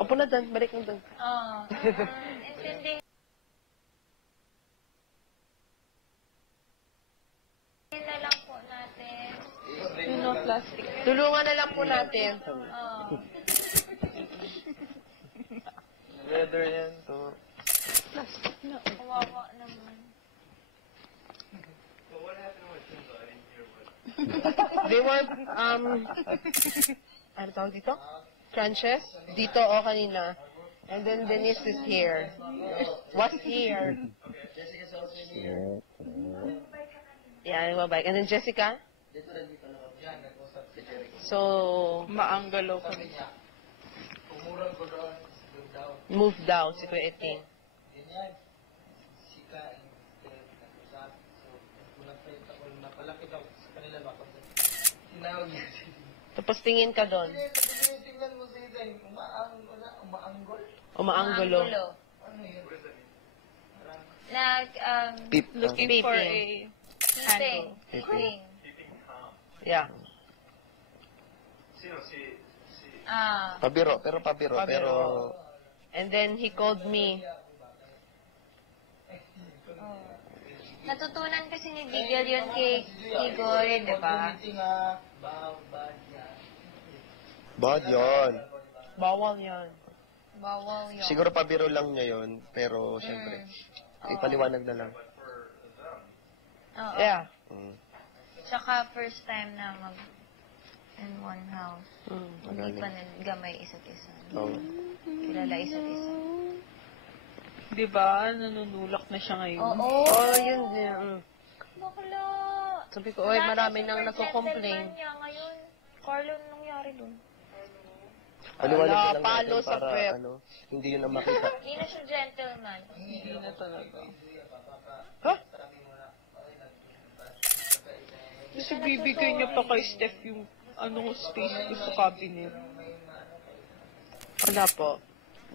Opo na dyan, balik na dyan. Intindi na lang po natin. Plastic. Tulungan na lang po natin. Leather yan to. Plastic na. Kawawa naman. They want, ano tawag dito? Crunches? Dito o kanina. And then Denise is here. What's here? Yeah, magbabike. And then Jessica? So, Maanggalo kami. move down si Kuya Eting. Tapos tingin ka doon. Umaanggulo. Looking for a Peeping. Peeping. Yeah. Pabiro, pero... And then he called me. Natutunan kasi ni Bigel yun kay Goy, di ba? Bad yun. Bawal yan. Bawal yun. Siguro pabiro lang niya yun, pero siyempre, ipaliwanag na lang. Oo. Yeah. Tsaka first time na mag in one house. Hindi pa gamay isa't isa. Oo. Kilala isa't isa. Diba? Nanunulak na siya ngayon. Oo. Oh, yun din. Bakla. Sabi ko, oy, marami nang nagko-complain. Niya ngayon. Carlo, anong nangyari dun? Paliwanag na lang palo natin sa para, prep. hindi yun ang makita. Hindi na siya gentleman. Hindi na talaga. Ha? Kasi bibigay niya pa kay Steph yung anong space ko sa cabinet. Wala po.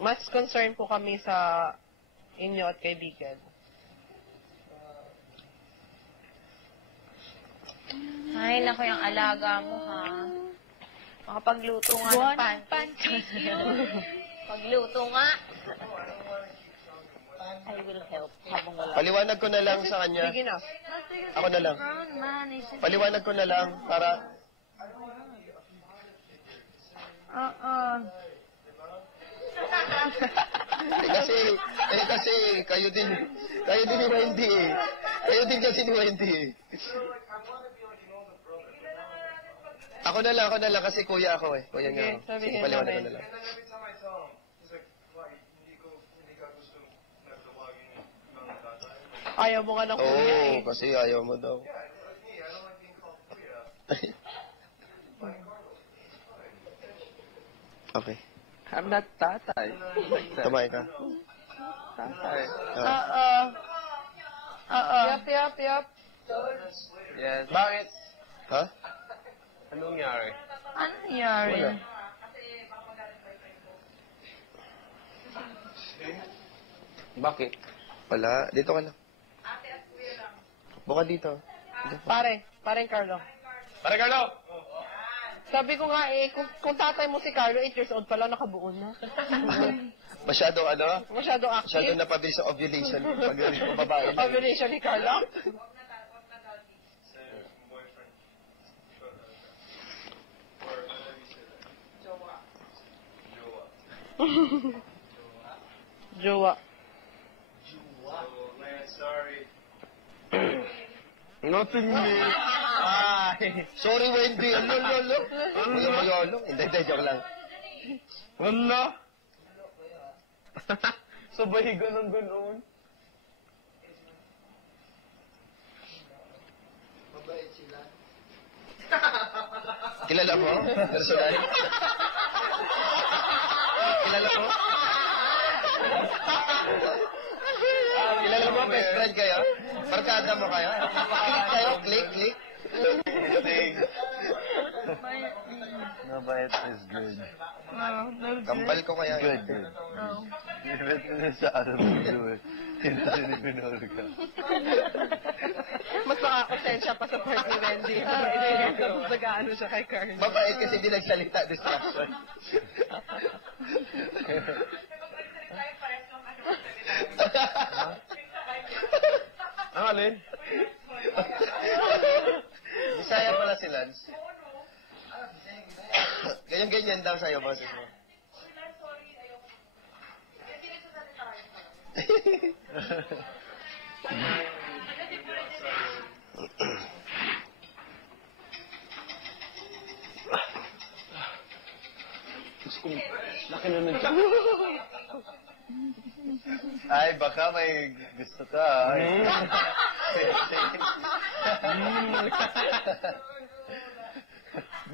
Mas concern po kami sa inyo at kaibigan. Ay, naku, yung alaga mo, ha? Makapagluto nga ng pancake yun. Pagluto nga. I will help habang wala. Paliwanag ko na lang sa kanya. Sige na. Ako na lang. Paliwanag ko na lang para... kasi kayo din ni Wendy eh. Kayo din kasi ni Wendy eh. Ako na lang kasi kuya ako eh. Kuya nga ako. Sige, paliwanag ko na lang. Ayaw mo nga ng kuya eh. Oo, kasi ayaw mo daw. Okay. I'm not tatay. Tamay ka. Tatay. Yup. Yes. Bakit? Ha? Anong nangyari? Ano nangyari? Wala. Bakit? Wala. Dito ka lang. Buka dito. Pareng Carlo. Pare Carlo! Sabi ko nga eh, kung tatay mo si Carlo, 8 years old pala, nakabuo na. Masyado ano? Masyado Masyado active. napabilis sa ovulation. Pag babae na. Ovulation ni Carlo. Jowa. Nothing me. Ay. Sorry, Wendy. Lolo. Lolo. Hindi, joke lang. Wala! Sabay ganun. Kilala mo? Personal? Kilala mo? Kilala mo? Best friend kayo? Barkada mo kayo? Click kayo? Click? Mabait is good. Kambal ko kaya good. Good. Ibet mo na sa araw mo doon. Sinisinipinol ka. Mas makakonsensya pa sa part ni Wendy. Tapos nag-ano siya kay Carl. Mabait kasi di nagsalita, distraction. Ang alin? Bisaya pala si Lance. Ganyan-ganyan daw sa'yo, boses mo. Laki na ng tiyan. Ay, baka may gusto ka.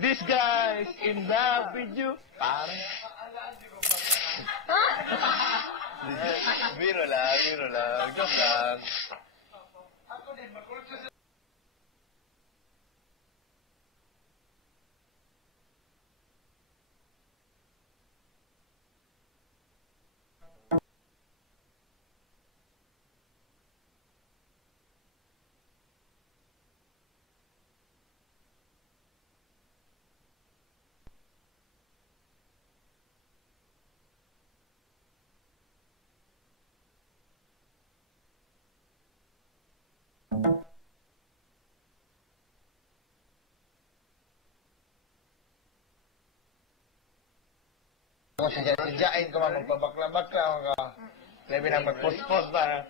This guy's in love with you. Parang. Biro lang, biro lang. Joke lang. Kung sadyain ko man magpabakla-bakla ka. Labi na magpost-post na.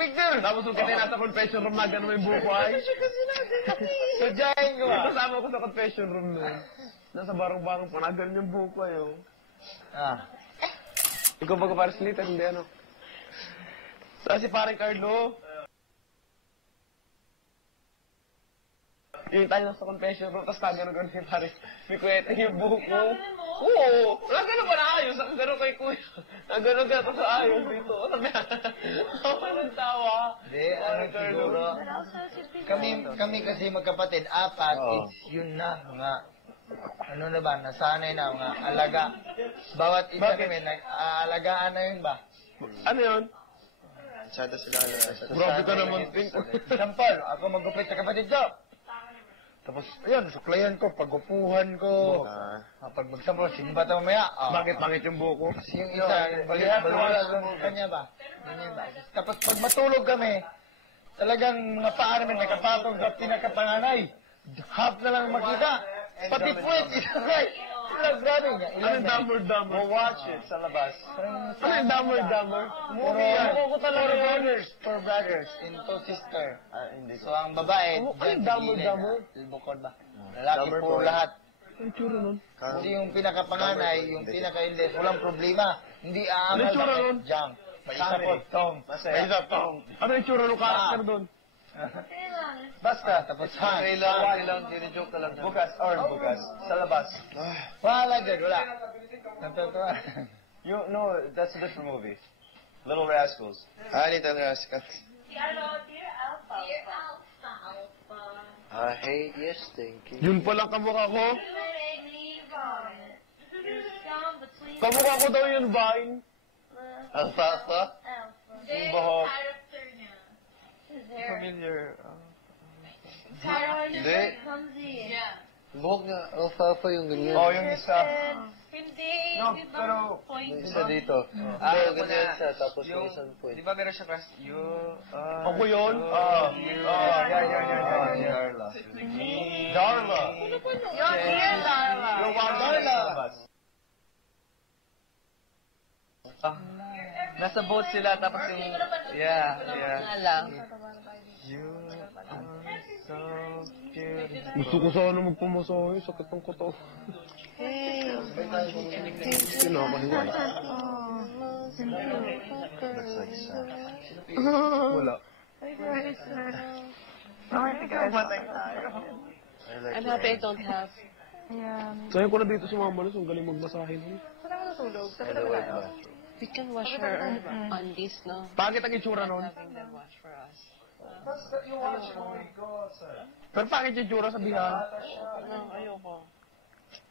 Picture! Tapos kung kasi nasa confession room na gano'n may buko ay. Sadyain ko May kasama ko sa confession room nun. Nasa barong-barong pa na gano'n yung buko ay. Oh. Ah. Ikaw ba ka para salita? Hindi ano. Saan si parang Carlo? Yung tayo sa confession room, tapos nagano-gano yung pare. May kweta yung buko. Oo! Nagano ba na ayos? Nagano kay kuya. Nagano ka tapos ayos dito. Ako nang tawa. Hindi, ano siguro. Kami kasi magkapatid, apat, yun na, mga, ano na ba, nasanay na, mga alaga. Bawat isa Bakit? kami, alagaan na yun ba? Ano yun? Masyado sila Grabe ka naman, Pink. Example, ako magupit sa kapatid ko. Tapos, ayun, suklayan ko, pagupuhan ko. Pag magsampo, simba tayo mamaya. Bakit pangit yung buko? Kasi yung isa, balula lang kanya ba? Ganyan ba? Tapos pag matulog kami, talagang mga paa namin nakapatong sa pinakapanganay. Half na lang makita. Pati puwet, isakay. Grabe niya. Ano yung dumber-dumber? We'll watch it sa labas. Ano yung dumber-dumber? Movie yan. Buko ko talaga yun. Four brothers and two sisters. So ang babae, Ano yung dumber-dumber? Bukod ba? Lalaki po lahat. Ang tsura nun? Hindi yung pinakapanganay, yung pinaka-indes, walang problema. Hindi Ano aangal yung tsura bakit? nun? Jang. May isa po, Tom. May isa pa. Ano yung tsura ng karakter doon? Basta, tapos Han. Kailang, dinijoke ka lang. Bukas, sa labas. Wala dyan, wala. Natutuwa. You no, that's a different movie. Little Rascals. Little Rascals. I hate you stinking. Yun palang kamukha ko. Kamukha ko daw yun, Vine. Alfalfa? Yung bahok. Familiar. Hindi. Buhok nga, alfalfa yung ganyan. Oh, yung isa. Hindi, No, di ba? pero Yung isa dito. Ah, Hindi, ganyan siya, tapos yung isang point. di ba meron siya class? Ako yun? Yeah. Darla. Yung dear Darla. Yung Darla. Nasa boat sila, tapos yung... Yeah. lang. Gusto ko sana magpamasahe. Sakit ng kuto. Kinakahiya. Wala. I'm happy I don't have. Sayo ko na dito si Mama Luz. Ang galing magmasahe nun. We can wash her undies, no? Bakit ang itsura nun? Having them wash for us. Pero bakit yung jura sa bihan? Ayoko.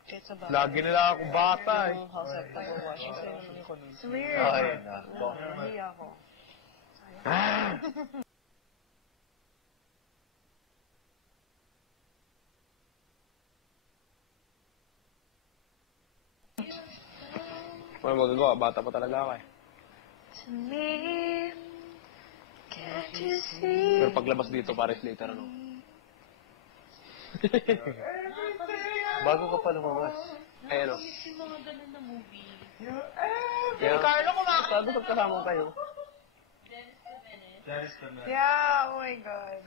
It's about Lagi nila ako bata eh. how September washing. Sa'yo naman ko nun. It's weird. Ay, nako. Nahiya ako. Ano magagawa? Bata pa talaga ako eh. To me, can't you see? Pero paglabas dito, pares later, ano? Bago ka pa lumabas. Ay, ano? Yeah. Carlo, Bago kasama kayo. Yeah, oh my God.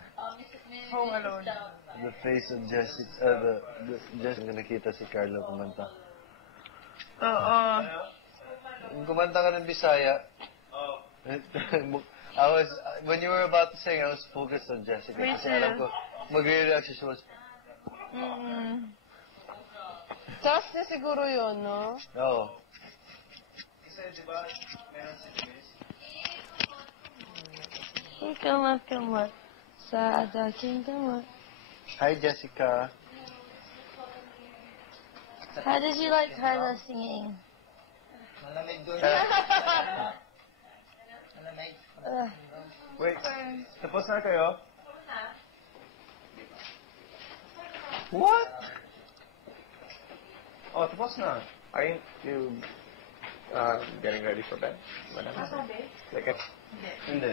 Home Alone. The face of Jessica, Jessica nakita si Carlo kumanta. Oo. Kumanta ka ng Bisaya. When you were about to sing, I was focused on Jessica. Me Kasi too. alam ko, magre-react siya. She was, Taas na siguro yun, no? oo. Ikaw sa aking kamot. Hi, Jessica. How did you like Carla singing? Malamig doon. Malamig. Wait, tapos na kayo? What? Oh, tapos na. Aren't you getting ready for bed? Like Hindi.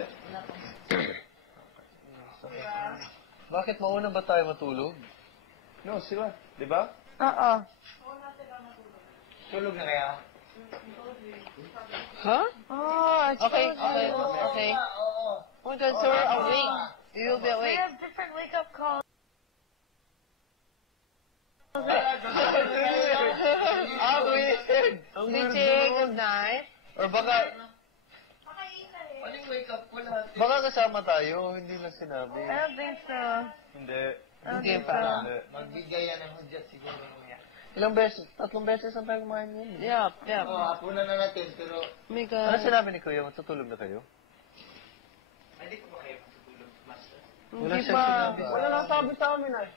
Bakit mauna ba tayo matulog? No, sila. Di ba? Oo. Tulog na kaya? Huh? Oh, I Okay, told okay, you. okay. Oo. Oh my God, so we're awake. You'll be We awake. have different wake-up calls. Weird. Teaching, good night. Or baka, Paling wake up ko lahat. baka kasama tayo, hindi lang sinabi. I don't think so. Hindi. I don't Hindi think pa. so. Hindi. Magbigay yan ng hudyat siguro mamaya. Ilang beses? 3 beses ang tayo kumain yun. Yep, yep. Oo, hapunan na natin, pero... Oh my Ano God. sinabi ni Kuya? Matutulog na kayo? Hindi Wala pa. siyang sinabi. Wala nang sabi sa amin ay.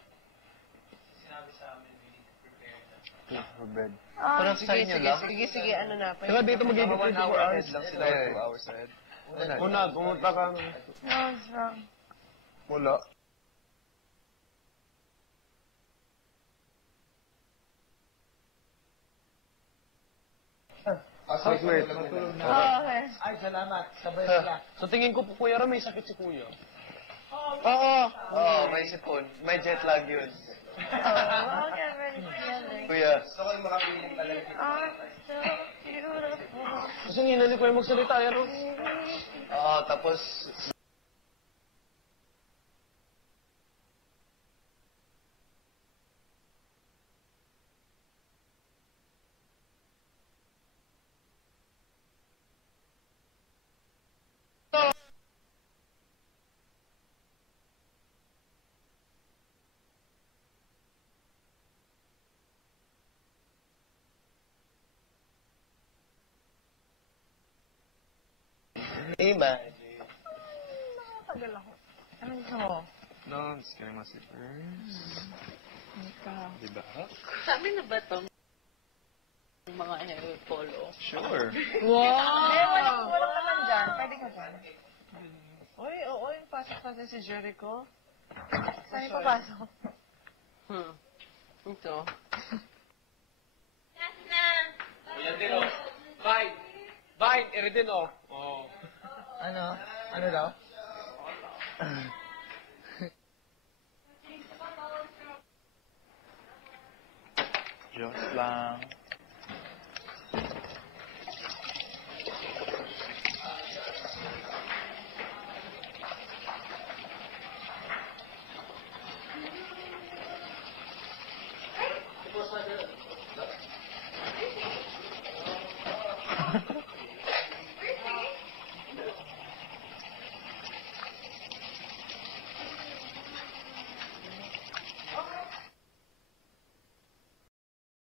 For bed. Ah, Parang sa Sige, inyo sige, lang? sige, sige, ano na. Saka dito magiging 24 hours. lang sila. 2 hours ahead. Una, pumunta ka. no, it's wrong. Wala. Wait. Matulog na. Oh, okay. Ay, salamat. Sabay sila. Sa tingin ko po, Kuya Ram, may sakit si Kuya. Oo. Oo, may sipon. May jet lag yun. We'll get ready together. Kuya. I'm so beautiful. Kasi ngina ni Kuya magsalita, yan o. Oo, tapos... Imagine. Ano gusto mo? No, I'm just getting my slippers. Diba? Sabi na ba itong mga polo? Sure. Walang naman dyan. Pwede ka dyan. Uy, oo, yung pasok natin si Jericho. Saan yung papasok? Ito. Vine, Eridin o. Oh. Ano? Ano daw? Just lang.